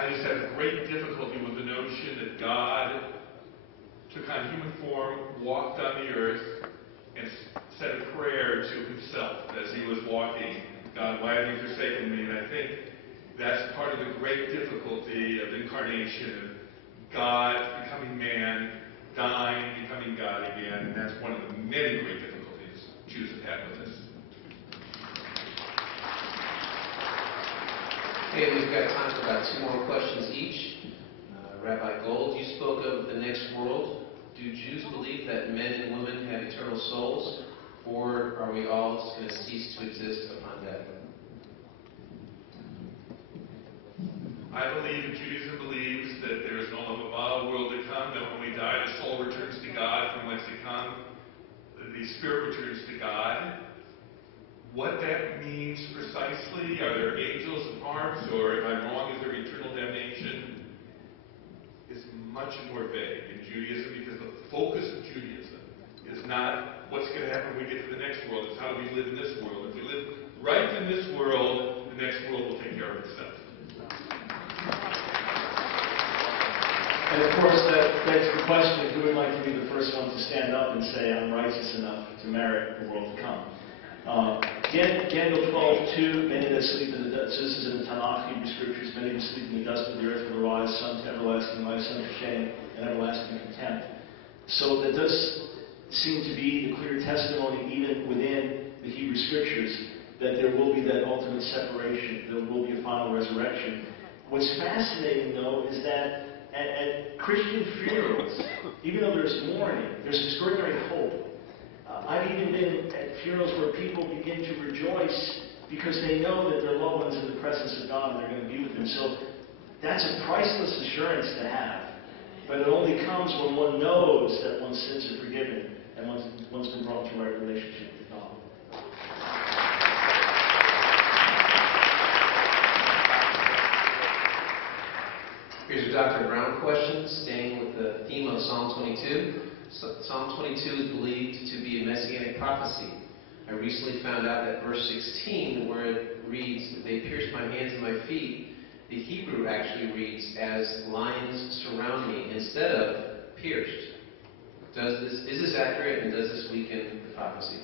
I just have great difficulty with the notion that God took on human form, walked on the earth, and said a prayer to himself as he was walking. God, why have you forsaken me? And I think that's part of the great difficulty of incarnation, of God becoming man, dying, becoming God again. And that's one of the many great difficulties Jews have had with this. Okay, we've got time for about 2 more questions each. Rabbi Gold, you spoke of the next world. Do Jews believe that men and women have eternal souls, or are we all just going to cease to exist upon death? I believe Judaism believes that there is no world to come, that when we die, the soul returns to God from whence it come, the spirit returns to God. What that means precisely, are there angels and harps, or if I'm wrong, is there eternal damnation, is much more vague in Judaism, because the focus of Judaism is not what's going to happen when we get to the next world, it's how do we live in this world. If we live right in this world, the next world will take care of itself. And of course, that begs the question of who would like to be the first one to stand up and say, I'm righteous enough to merit the world to come. Daniel 12:2, many that sleep in the dust, so this is in the Tanakh, Hebrew Scriptures, many who sleep in the dust of the earth will arise, some to everlasting life, some to shame and everlasting contempt. So that does seem to be the clear testimony, even within the Hebrew Scriptures, that there will be that ultimate separation, there will be a final resurrection. What's fascinating, though, is that at Christian funerals, even though there's mourning, there's extraordinary hope. I've even been at funerals where people begin to rejoice because they know that their loved one's in the presence of God and they're going to be with Him. So that's a priceless assurance to have. But it only comes when one knows that one's sins are forgiven and one's been brought to a right relationship with God. Here's your Dr. Brown question, staying with the theme of Psalm 22. Psalm 22 is believed to be a messianic prophecy. I recently found out that verse 16, where it reads, "They pierced my hands and my feet," the Hebrew actually reads as "lions surround me" instead of "pierced." Is this accurate, and does this weaken the prophecy?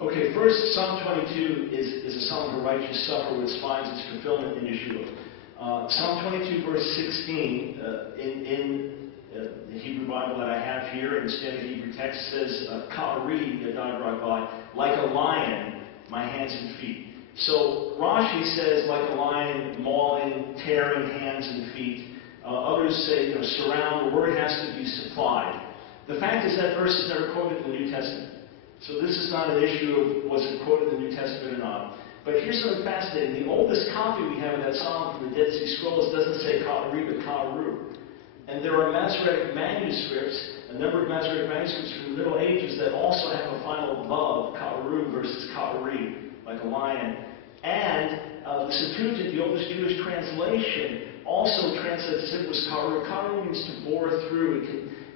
Okay, first, Psalm 22 is a psalm of a righteous sufferer which finds its fulfillment in Yeshua. Psalm 22, verse 16, in the Hebrew Bible that I have here, in the Standard Hebrew text, says, Ka'ari, Rabbi, like a lion, my hands and feet. So Rashi says, like a lion, mauling, tearing hands and feet. Others say, surround. The word has to be supplied. The fact is that verse is never quoted in the New Testament. So this is not an issue of was it quoted in the New Testament or not. But here's something fascinating. The oldest copy we have of that psalm from the Dead Sea Scrolls doesn't say Ka'ari, but Ka'aru. And there are Masoretic manuscripts, a number of Masoretic manuscripts from the Middle Ages that also have a final vav, Ka'aru versus Ka'ari, like a lion. And the Septuagint, the oldest Jewish translation, also translates it was Ka'aru. Ka'aru means to bore through,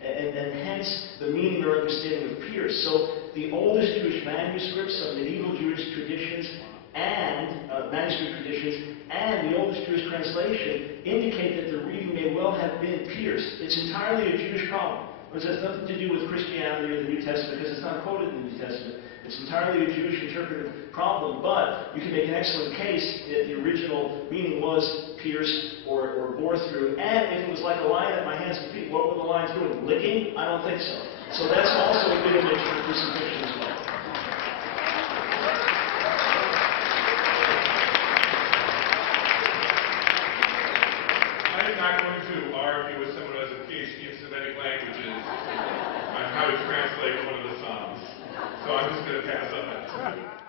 and hence the meaning or understanding of pierce. So the oldest Jewish manuscripts of medieval Jewish traditions and manuscript traditions and the oldest Jewish translation indicate that the reading may well have been pierced. It's entirely a Jewish problem. It has nothing to do with Christianity or the New Testament because it's not quoted in the New Testament. It's entirely a Jewish interpretive problem, but you can make an excellent case that the original meaning was pierced or bore through. And if it was like a lion at my hands and feet, what were the lions doing? Licking? I don't think so. So that's also a good image for crucifixion as well. I'm not going to argue with someone who has a PhD in Semitic languages on how to translate one of the Psalms. So I'm just going to pass on that.